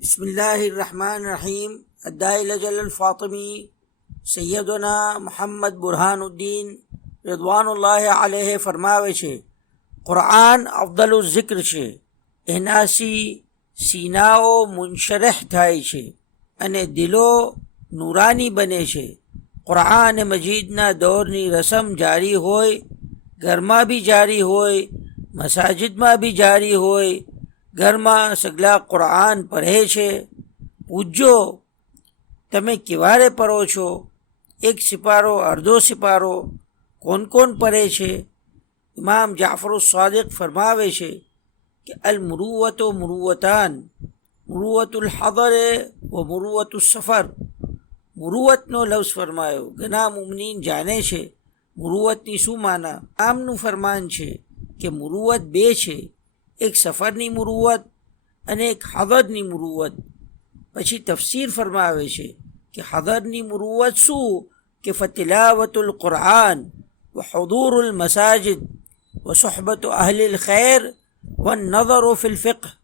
बिस्मिल्लाहिर्रहमानिर्रहीम। अद्दाइल जल्लल फातिमी सैयदना मोहम्मद बुरहानुद्दीन रिदवानुल्लाह अलैहि फरमावे છે, કુરઆન અફદલુલ ઝિક્ર છે. એનાથી સીનાઓ મુનશરહ થાય છે અને દિલો નૂરાની બને છે. કુરઆન મજીદના દૌરની રસમ જારી હોય, ઘરમાં બી જારી હોય, મસાજિદમાં બી જારી હોય. ઘરમાં સગલા કુરઆન પઢે છે. પૂછજો, તમે કેવારે પઢો છો? એક સિપારો, અડધો સિપારો, કોણ કોણ પઢે છે? ઇમામ જાફર સાદિક ફરમાવે છે કે અલ મુરુવતો મુરુવતાન, મુરુવતુલ હદરે વ મુરુવતુલ સફર. મુરુવતનો લફ્ઝ ફરમાયો. ઘણા મુમનીન જાણે છે મુરુવતની શું માના. આમનું ફરમાન છે કે મુરુવત બે છે, એક સફરની મુરુવત અને એક હદરની મુરુવત. પછી તફસીર ફરમાવે છે કે હદરની મુરુવત શું કે ફતિલાવતુલ કુરઆન વ હુદૂરુલ મસાજિદ व सुहबत अहलिल खैर व नज़र फ़िल फ़िक़्ह.